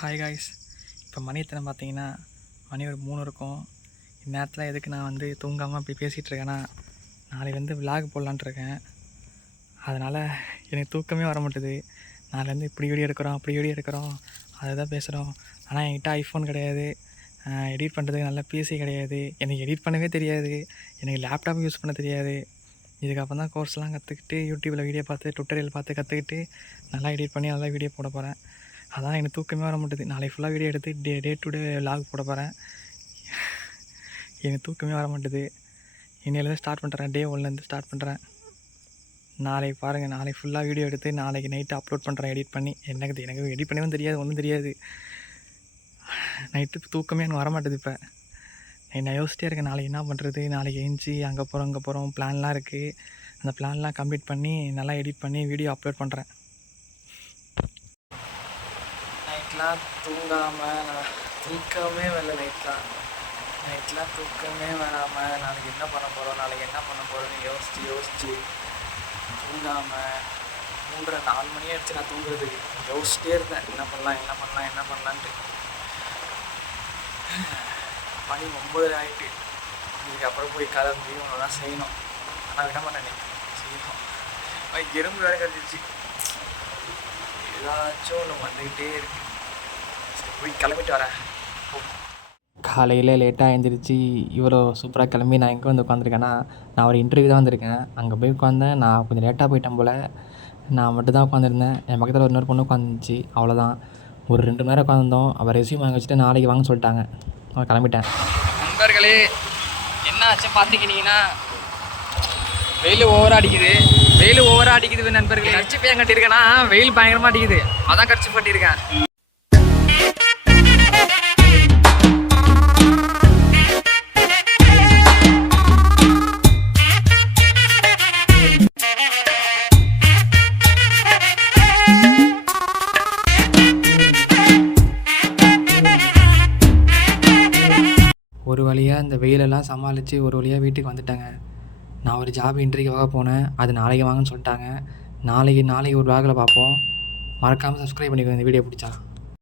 Hi guys. இப்போ மணி எத்தனை பார்த்தீங்கன்னா மணி ஒரு 3 இருக்கும். இந்நேரத்தில் எதுக்கு நான் வந்து தூங்காமல் அப்படி பேசிகிட்டு இருக்கேன்னா, நாளைக்கு விலாக் போடலான்ட்ருக்கேன். அதனால் எனக்கு தூக்கமே வர மாட்டுது. நாளைலேருந்து இப்படி வீடியோ எடுக்கிறோம், அப்படி வீடியோ எடுக்கிறோம், அதை தான் பேசுகிறோம். ஆனால் என்கிட்ட ஐஃபோன் கிடையாது, எடிட் பண்ணுறதுக்கு நல்ல பிசி கிடையாது, எனக்கு எடிட் பண்ணவே தெரியாது, எனக்கு லேப்டாப் யூஸ் பண்ண தெரியாது. இதுக்கப்புறம் தான் கோர்ஸ்லாம் கற்றுக்கிட்டு யூடியூப்பில் வீடியோ பார்த்து டுட்டோரியல் பார்த்து கற்றுக்கிட்டு நல்லா எடிட் பண்ணி நல்லா வீடியோ போட போகிறேன். அதான் எனக்கு தூக்கமே வர மாட்டுது. நாளைக்கு ஃபுல்லாக வீடியோ எடுத்து டே டு டே விலாக் போட போகிறேன். எனக்கு தூக்கமே வர மாட்டுது. இன்னையிலேருந்து ஸ்டார்ட் பண்ணுறேன், டே 1லேருந்து ஸ்டார்ட் பண்ணுறேன். நாளைக்கு பாருங்கள், நாளைக்கு ஃபுல்லாக வீடியோ எடுத்து நாளைக்கு நைட்டு அப்லோட் பண்ணுறேன் எடிட் பண்ணி. எனக்கு எடிட் பண்ணவும் தெரியாது, ஒன்றும் தெரியாது. நைட்டு தூக்கமே எனக்கு வர மாட்டுது. இப்போ நான் யோசிச்சிட்டே இருக்கேன், நாளைக்கு என்ன பண்ணுறது, நாளைக்கு எழுந்துச்சி அங்கே போகிறோம் இங்கே போகிறோம் பிளான்லாம் இருக்குது. அந்த பிளான்லாம் கம்ப்ளீட் பண்ணி நல்லா எடிட் பண்ணி வீடியோ அப்லோட் பண்ணுறேன். நைட்லாம் தூங்காமல் தூக்கமே வரல. நைட்லாம் தூக்கமே வராமல் நாளைக்கு என்ன பண்ண போகிறோன்னு யோசித்து தூங்காமல் 3-4 மணி ஆகிடுச்சு நான் தூங்குறதுக்கு. யோசிச்சிட்டே இருந்தேன், என்ன பண்ணலான்ட்டு. மணி 9 ஆகிட்டு. இதுக்கப்புறம் போய் கிளம்பி ஒன்றா செய்யணும். ஆனால் விட மாட்டேன், செய்யணும். எறும்பு வேறு கழிச்சிச்சு. ஏதாச்சும் ஒன்று வந்துக்கிட்டே இருக்குது. சரி, போய் கிளம்பிட்டு வரேன். காலையில் லேட்டாக எழுந்திரிச்சு இவ்வளோ சூப்பராக கிளம்பி நான் எங்கே வந்து உட்காந்துருக்கேன்னா, நான் ஒரு இன்டர்வியூ தான் வந்திருக்கேன். அங்கே போய் உட்காந்தேன். நான் கொஞ்சம் லேட்டாக போயிட்டேன் போல். நான் மட்டும் தான் உட்காந்துருந்தேன். என் பக்கத்தில் ஒரு இன்னொரு பொண்ணு உட்காந்துச்சு. அவ்வளோதான். ஒரு 2 மணி நேரம் உட்காந்துருந்தோம். அவள் ரெஸ்யூம் வாங்க வச்சுட்டு நாளைக்கு வாங்க சொல்லிட்டாங்க. அவன் கிளம்பிட்டேன். நண்பர்களே, என்ன ஆச்சு பார்த்துக்கிட்டீங்கன்னா, வெயில் ஓவராக அடிக்குது நண்பர்களே. கர்ச்சி பையன் கட்டியிருக்கேன்னா வெயில் பயங்கரமாக அடிக்குது, அதான் கர்ச்சி கட்டியிருக்கேன். ஒரு வழியாக இந்த வெயிலெல்லாம் சமாளித்து ஒரு வழியாக வீட்டுக்கு வந்துட்டேங்க. நான் ஒரு ஜாப் இன்டர்வியூவாக போனேன். அது நாளைக்கு வாங்கன்னு சொல்லிட்டாங்க. நாளைக்கு ஒரு விலாகில் பார்ப்போம். மறக்காமல் சப்ஸ்கிரைப் பண்ணிக்கோங்க இந்த வீடியோ பிடிச்சா.